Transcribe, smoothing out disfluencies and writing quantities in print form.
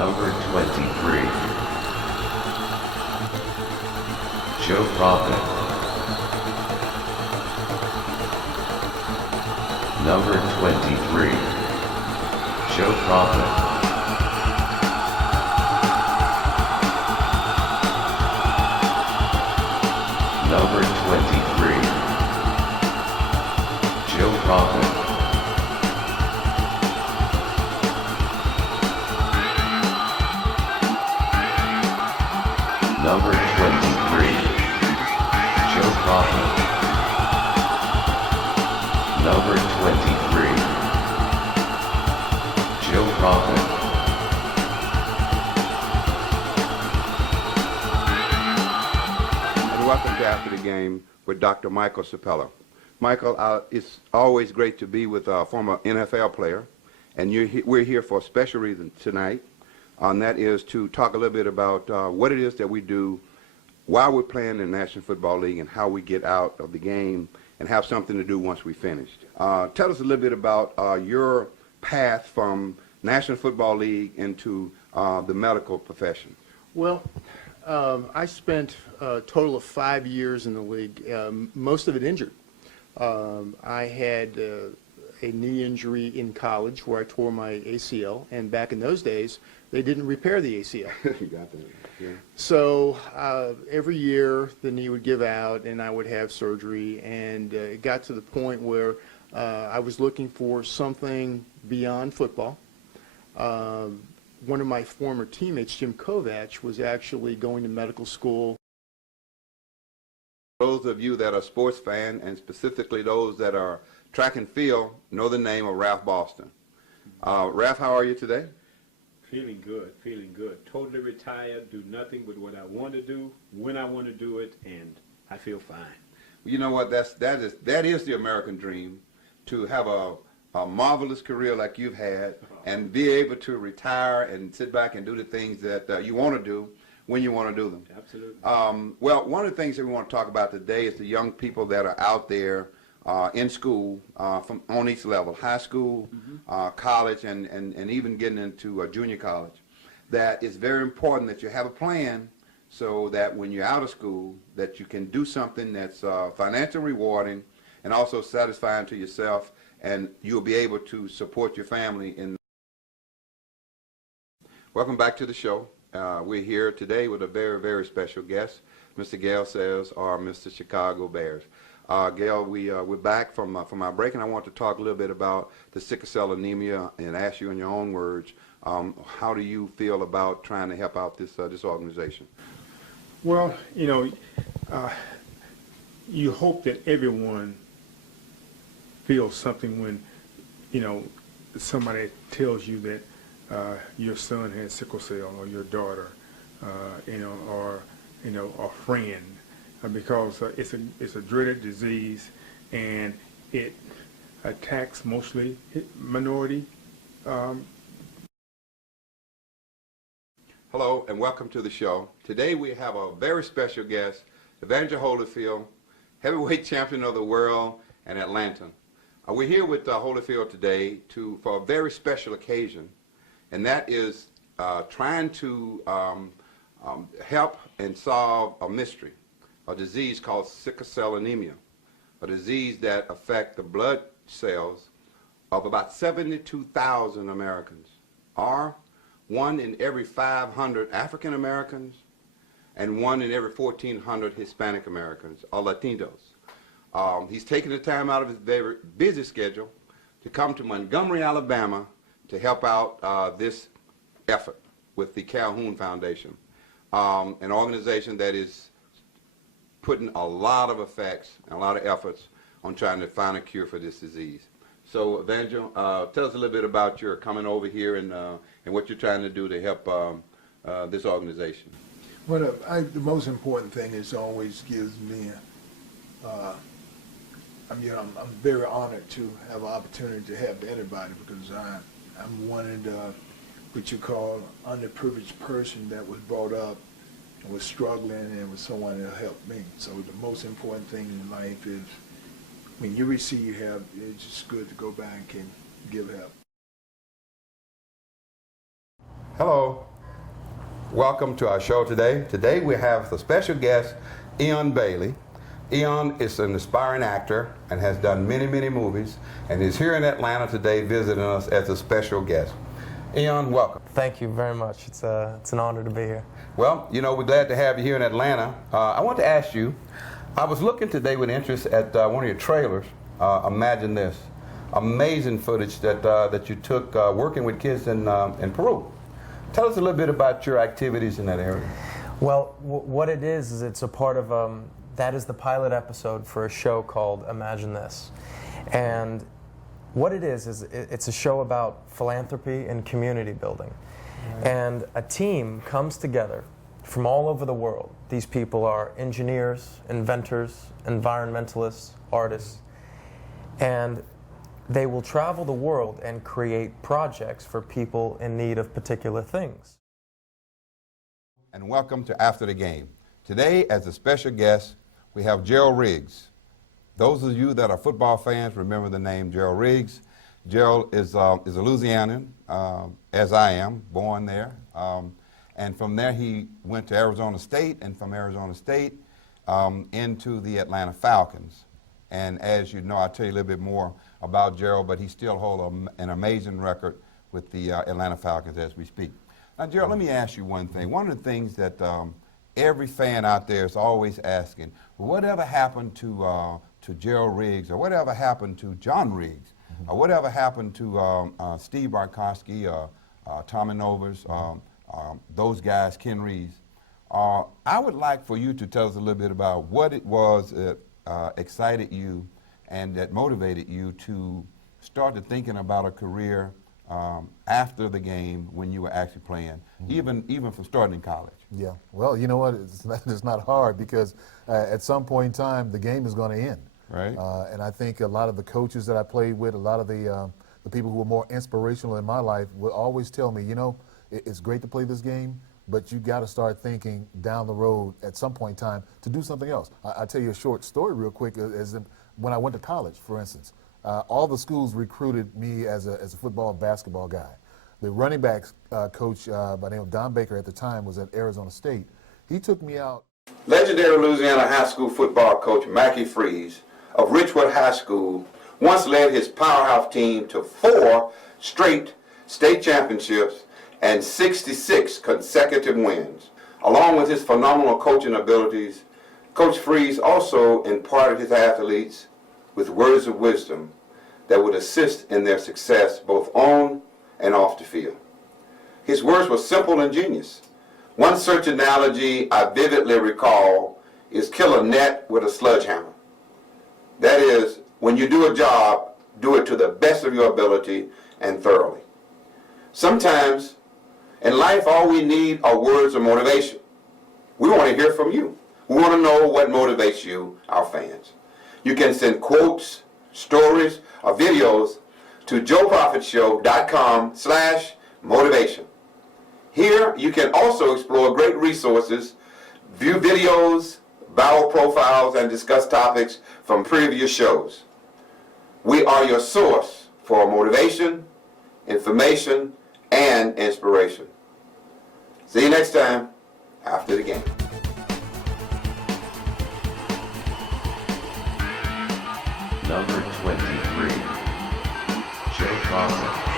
Number 23. Joe Prophet. Number 23. Joe Prophet. Number 23. Joe Prophet. Number 23. Joe Prophet. Number 23. Joe Prophet. And welcome to After the Game with Dr. Michael Sapella. Michael, it's always great to be with a former NFL player, and we're here for a special reason tonight, and that is to talk a little bit about what it is that we do while we're playing in the National Football League and how we get out of the game and have something to do once we finished. Tell us a little bit about your path from National Football League into the medical profession. Well, I spent a total of 5 years in the league, most of it injured. I had a knee injury in college where I tore my ACL, and back in those days, they didn't repair the ACL. You got that. Yeah. So every year the knee would give out and I would have surgery, and it got to the point where I was looking for something beyond football. One of my former teammates, Jim Kovach, was actually going to medical school. Those of you that are sports fans, and specifically those that are track and field, know the name of Ralph Boston. Ralph, how are you today? Feeling good, feeling good. Totally retired, do nothing but what I want to do, when I want to do it, and I feel fine. You know what? That is the American dream, to have a marvelous career like you've had, and be able to retire and sit back and do the things that you want to do when you want to do them. Absolutely. Well, one of the things that we want to talk about today is the young people that are out there in school from on each level, high school, college, and even getting into junior college. That it's very important that you have a plan so that when you're out of school, that you can do something that's financially rewarding and also satisfying to yourself, and you'll be able to support your family. Welcome back to the show. We're here today with a very, very special guest, Mr. Gale Sayers, or Mr. Chicago Bears. Gail, we're back from our break, and I want to talk a little bit about the sickle cell anemia and ask you in your own words, how do you feel about trying to help out this organization? Well, you know, you hope that everyone feels something when, you know, somebody tells you that your son has sickle cell, or your daughter, you know, or, you know, a friend. Because it's a dreaded disease, and it attacks mostly minority. Hello, and welcome to the show. Today we have a very special guest, Evander Holyfield, heavyweight champion of the world in Atlanta. We're here with Holyfield today for a very special occasion, and that is trying to help and solve a mystery. A disease called sickle cell anemia, a disease that affects the blood cells of about 72,000 Americans, or 1 in every 500 African Americans, and 1 in every 1,400 Hispanic Americans, or Latinos. He's taken the time out of his very busy schedule to come to Montgomery, Alabama, to help out this effort with the Calhoun Foundation, an organization that is putting a lot of effects and a lot of efforts on trying to find a cure for this disease. So, Evander, tell us a little bit about your coming over here and what you're trying to do to help this organization. Well, the most important thing is always gives me, I'm very honored to have an opportunity to help anybody, because I'm one of the, what you call, underprivileged person that was brought up and was struggling, and was someone that helped me. So the most important thing in life is when you receive help, it's just good to go back and give help. Hello, Welcome to our show today. Today we have the special guest, Eon Bailey. Eon is an aspiring actor and has done many, many movies, and is here in Atlanta today visiting us as a special guest. Eon, welcome. Thank you very much. It's an honor to be here. Well, you know, we're glad to have you here in Atlanta. I want to ask you, I was looking today with interest at one of your trailers. Imagine this. Amazing footage that you took working with kids in Peru. Tell us a little bit about your activities in that area. Well, what it is it's a part of, that is the pilot episode for a show called Imagine This. And what it is it's a show about philanthropy and community building. Right. And a team comes together from all over the world. These people are engineers, inventors, environmentalists, artists, and they will travel the world and create projects for people in need of particular things. And welcome to After the Game. Today, as a special guest, we have Gerald Riggs. Those of you that are football fans remember the name Gerald Riggs. Gerald is a Louisianian, as I am, born there. And from there he went to Arizona State, and from Arizona State into the Atlanta Falcons. And as you know, I'll tell you a little bit more about Gerald, but he still holds an amazing record with the Atlanta Falcons as we speak. Now, Gerald, let me ask you one thing. One of the things that every fan out there is always asking, whatever happened to Gerald Riggs, or whatever happened to John Riggs, or whatever happened to Steve Bartkowski, Tommy Novers, those guys, Ken Reeves. I would like for you to tell us a little bit about what it was that excited you and that motivated you to start to thinking about a career after the game when you were actually playing, even from starting in college. Yeah, well, you know what, it's not hard because at some point in time, the game is going to end. Right. And I think a lot of the coaches that I played with, a lot of the people who were more inspirational in my life would always tell me, you know, it's great to play this game, but you got to start thinking down the road at some point in time to do something else. I'll tell you a short story real quick. When I went to college, for instance, all the schools recruited me as a football and basketball guy. The running backs coach by the name of Don Baker at the time was at Arizona State. He took me out. Legendary Louisiana high school football coach Mackie Freeze of Richwood High School once led his powerhouse team to 4 straight state championships and 66 consecutive wins. Along with his phenomenal coaching abilities, Coach Freeze also imparted his athletes with words of wisdom that would assist in their success both on and off the field. His words were simple and genius. One such analogy I vividly recall is kill a net with a sledgehammer. That is, when you do a job, do it to the best of your ability and thoroughly. Sometimes in life, all we need are words of motivation. We want to hear from you. We want to know what motivates you, our fans. You can send quotes, stories, or videos to joeprofitshow.com/motivation. Here, you can also explore great resources, view videos, bio profiles, and discuss topics from previous shows. We are your source for motivation, information, and inspiration. See you next time after the game. Number 23. Show3.